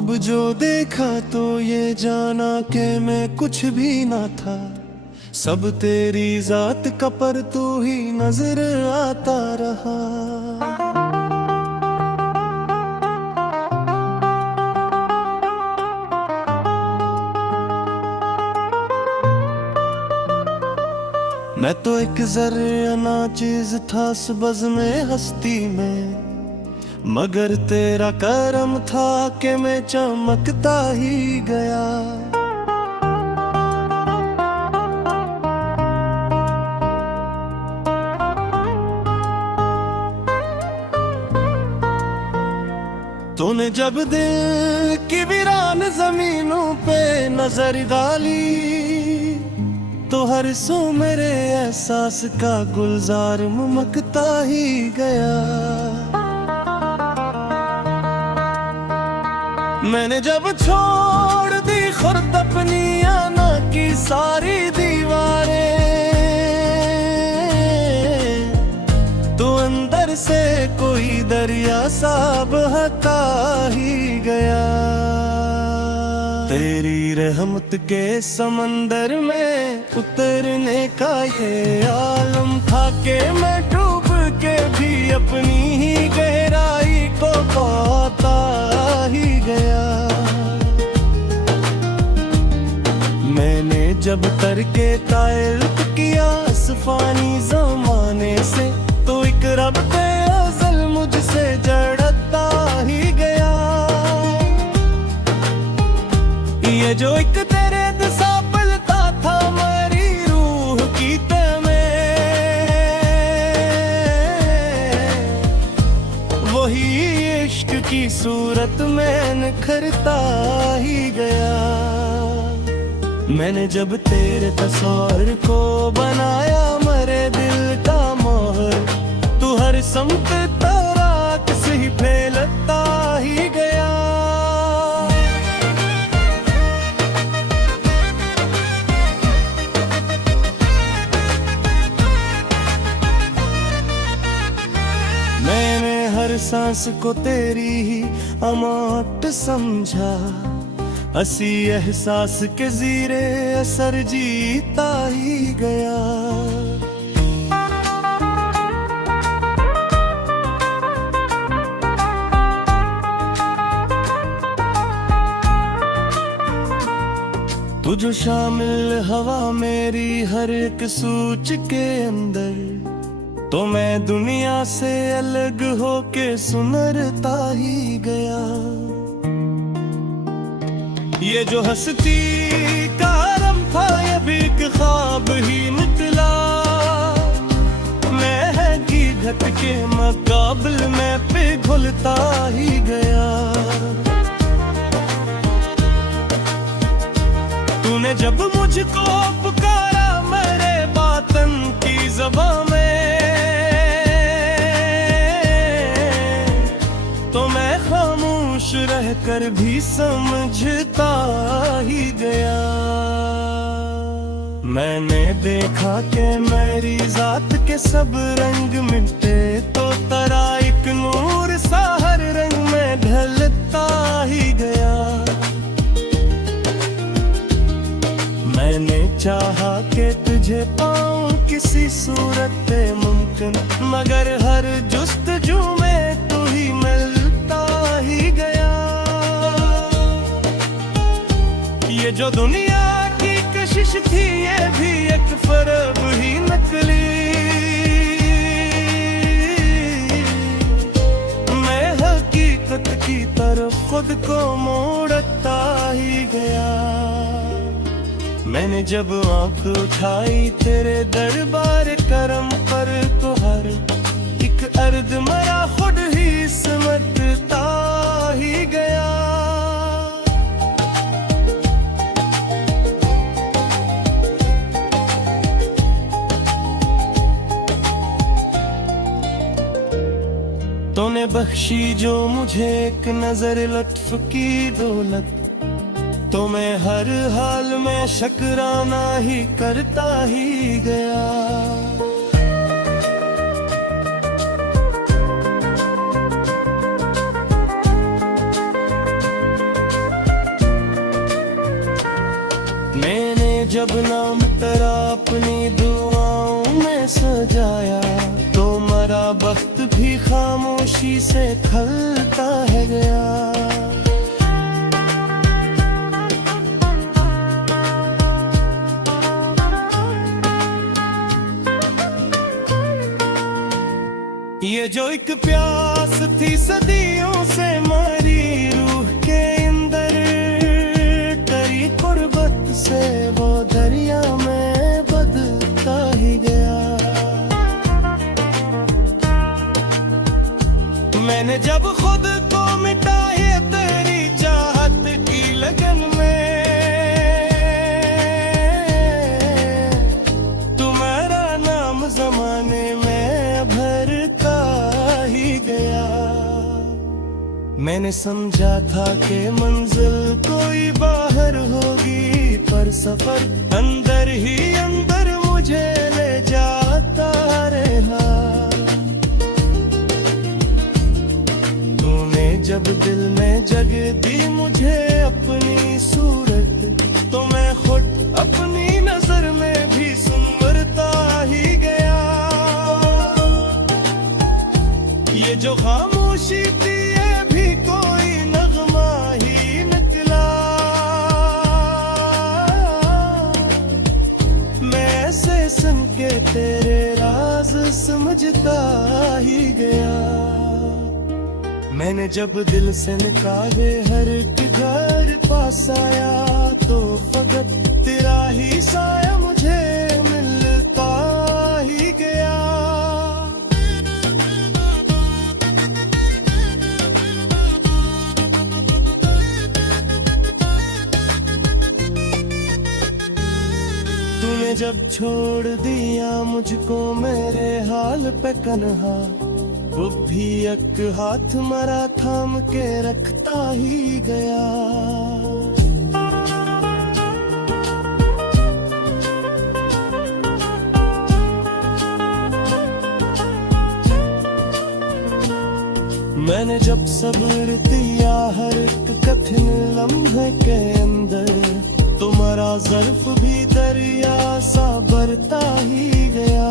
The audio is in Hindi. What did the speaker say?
अब जो देखा तो ये जाना कि मैं कुछ भी ना था। सब तेरी जात का पर तू ही नजर आता रहा। मैं तो एक ज़र्रा नाचीज़ था इस बज़्म में हस्ती में, मगर तेरा करम था कि मैं चमकता ही गया। तूने जब दिल की वीरान जमीनों पे नजर डाली तो हर सू मेरे एहसास का गुलजार मुमकता ही गया। मैंने जब छोड़ दी खुर्द अपनी आना की सारी दीवारें, तो अंदर से कोई दरिया सा बहता ही गया। तेरी रहमत के समंदर में उतरने का ये आलम था कि मैं डूब के भी अपनी ही गहराई को पाता ही गया। मैंने जब तरके ताल्लुक़ किया इस फानी ज़माने से, तो एक रब अज़ल मुझसे जड़ता ही गया। ये जो एक तेरे दिशा पलता था मेरी रूह की तमे, वही इश्क की सूरत में निखरता ही गया। मैंने जब तेरे तस्वीर को बनाया मेरे दिल का मोहर, तू हर समत तराक से ही फैलता ही गया। मैंने हर सांस को तेरी ही अमात समझा, असी एहसास के ज़ीरे असर जीता ही गया। तू जो शामिल हवा मेरी हर एक सूच के अंदर, तो मैं दुनिया से अलग होके सुनरता ही गया। ये जो हस्ती का आलम था ये भी एक ख्वाब ही निकला। मैं है की घट के मुकाबल में पिघलता ही गया। तूने जब मुझको पुकारा मेरे बातन की ज़बान में, तो मैं खामोश रहकर भी समझता ही गया। मैंने देखा कि मेरी जात के सब रंग मिटे, तो तेरा एक नूर सा हर रंग में ढलता ही गया। मैंने चाहा कि तुझे पाऊं किसी सूरत पे मुमकिन, मगर हर जुस्तजू में तू ही मिलता ही गया। ये जो दुनिया की कशिश थी ये भी एक फरेब ही नकली। मैं हकीकत की तरफ खुद को मोड़ता ही गया। मैंने जब आंख उठाई तेरे दरबार करम पर, तो हर एक अर्द मरा खुद ही सिमटता ही गया। तूने बख्शी जो मुझे एक नजर लत्फ की दौलत, तो मैं हर हाल में शुक्राना ही करता ही गया। मैंने जब नाम तेरा अपनी दुआओं में सजाया, तो मरा वक्त भी खामोशी से खलता है गया। ये जो एक प्यास थी सदियों से मरी रूह के अंदर, तेरी कुर्बत से वो दरिया में बदलता ही गया। मैंने जब खुद को मिटाया तेरी चाहत की लगन में, तुम्हारा नाम जमाने में भरता ही गया। मैंने समझा था कि मंजिल कोई बाहर होगी, पर सफर अंदर ही अंदर मुझे ले जाता रहा। तूने जब दिल में जगह दी मुझे अपनी सूरत, तो मैं खुद अपनी नजर में भी सुंदरता ही गया। ये जो खामोशी थी ये भी कोई नगमा ही निकला। मैं ऐसे सुन के तेरे राज समझता ही गया। मैंने जब दिल से निकाले हर एक घर पास आया, तो फकत तेरा ही साया मुझे मिलता ही गया। तूने जब छोड़ दिया मुझको मेरे हाल पे कन्हा, वो भी एक हाथ मरा थाम के रखता ही गया। मैंने जब सब्र दिया हर एक कठिन लम्हे के अंदर, तुम्हारा ज़र्फ भी दरिया सा बरता ही गया।